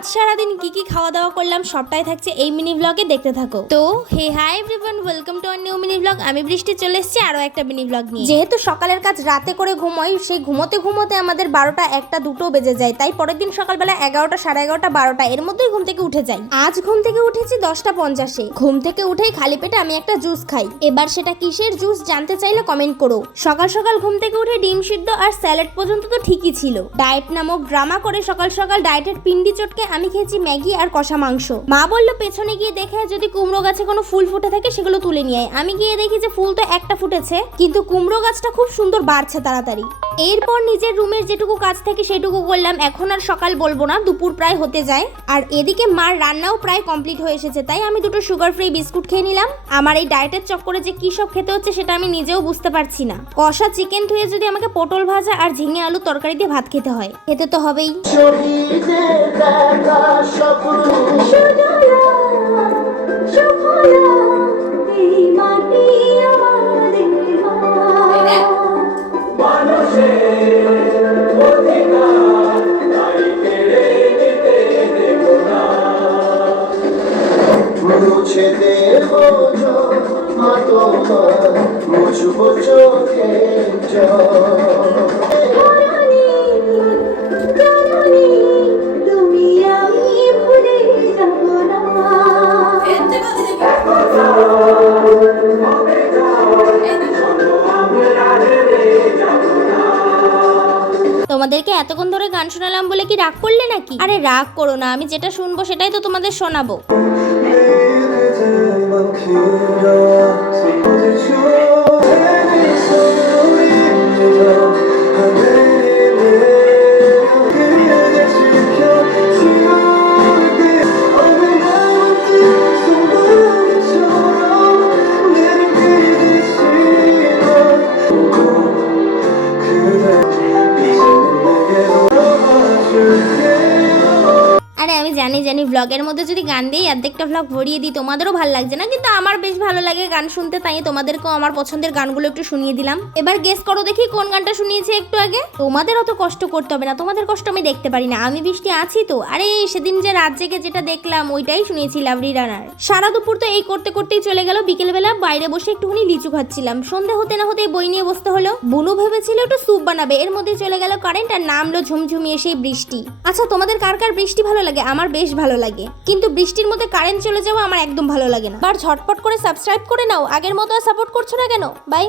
আজ সারাদিন কি কি খাওয়া দাওয়া করলাম সবটাই থাকছে এই মিনি ব্লগে, দেখতে থাকো। তো hey hi everyone, welcome to our new mini blog. আমি বৃষ্টি চলে এসেছি আরো একটা মিনি ব্লগ নিয়ে। যেহেতু সকালের কাজ রাতে করে ঘুমোই, সেই ঘুমোতে ঘুমোতে আমাদের 12টা 1টা 2টো বেজে যায়। তাই পরের দিন সকালবেলা 11টা 11:30 12টা এর মধ্যেই ঘুম থেকে উঠে যাই। আজ ঘুম থেকে উঠেছি 10টা 50-এ। ঘুম থেকে উঠেই খালি পেটে আমি একটা জুস খাই। এবার সেটা কিসের জুস জানতে চাইলে কমেন্ট করো। সকাল সকাল ঘুম থেকে উঠে ডিম সিদ্ধ আর স্যালাড পর্যন্ত তো ঠিকই ছিল। ডায়েট নামক ড্রামা করে সকাল সকাল ডায়েটের পিন্ডি চটকে আমি খেয়েছি ম্যাগি আর কষা মাংস। মা বললো পেছনে গিয়ে দেখে যদি কুমড়ো গাছে কোনো ফুল ফুটে থাকে সেগুলো তুলে নিয়ে আয়। আমি গিয়ে দেখি যে ফুল তো একটা ফুটেছে, কিন্তু কুমড়ো গাছটা খুব সুন্দর বাড়ছে তাড়াতাড়ি। এরপর নিজের রুমের যেটুকু কাজ থাকে সেটুকু করলাম। এখন আর সকাল বলবো না, দুপুর প্রায় হতে যায়। আর এদিকে মার রান্নাও প্রায় কমপ্লিট হয়ে এসেছে, তাই আমি দুটো সুগার ফ্রি বিস্কুট খেয়ে নিলাম। আমার এই ডায়েটের চক্করে যে কি সব খেতে হচ্ছে সেটা আমি নিজেও বুঝতে পারছি না। কষা চিকেন ধুয়ে যদি আমাকে পটল ভাজা আর ঝিঙে আলু তরকারি দিয়ে ভাত খেতে হয়, খেতে তো হবেই। মুছে দেব তোমার মুছবো চোখের জল। তুমি আমি ভুলে যাব না। তোমাদেরকে এতক্ষণ ধরে গান শোনালাম বলে কি রাগ করলে নাকি? আরে রাগ করো না, আমি যেটা শুনবো সেটাই তো তোমাদের শোনাবো। আরে আমি জানি ব্লগের মধ্যে যদি গান দিয়ে অর্ধেকটা ব্লগ ভরিয়ে দিই তোমাদেরও ভালো লাগছে না, কিন্তু আমার বেশ ভালো লাগে গান শুনতে, তাই তোমাদেরকেও আমার পছন্দের গানগুলো একটু শুনিয়ে দিলাম। এবার গেস করো দেখি কোন গানটা শুনিয়েছি একটু আগে। তোমাদের অত কষ্ট করতে হবে না, তোমাদের কষ্ট আমি দেখতে পারি না, আমি বৃষ্টি আছি তো। আরে সেদিন যে রাত জেগে যেটা দেখলাম ওইটাই শুনিয়েছি, লাভলি রানার। সারা দুপুর তো এই করতে করতেই চলে গেল। বিকেলবেলা বাইরে বসে একটুখানি লিচু খাচ্ছিলাম। সন্ধে হতে না হতেই বই নিয়ে বসতে হলো। বুনু ভেবেছিল একটু স্যুপ বানাবে, এর মধ্যেই চলে গেল কারেন্ট আর নামলো ঝুমঝুমিয়ে সেই বৃষ্টি। আচ্ছা তোমাদের কার কার বৃষ্টি ভালো লাগে? আমার বেশ ভালো লাগে, কিন্তু বৃষ্টির মধ্যে কারেন্ট চলে যাওয়া আমার একদম ভালো লাগে না। আর ঝটপট করে সাবস্ক্রাইব করে নাও, আগের মতো আর সাপোর্ট করছো না কেন? বাই।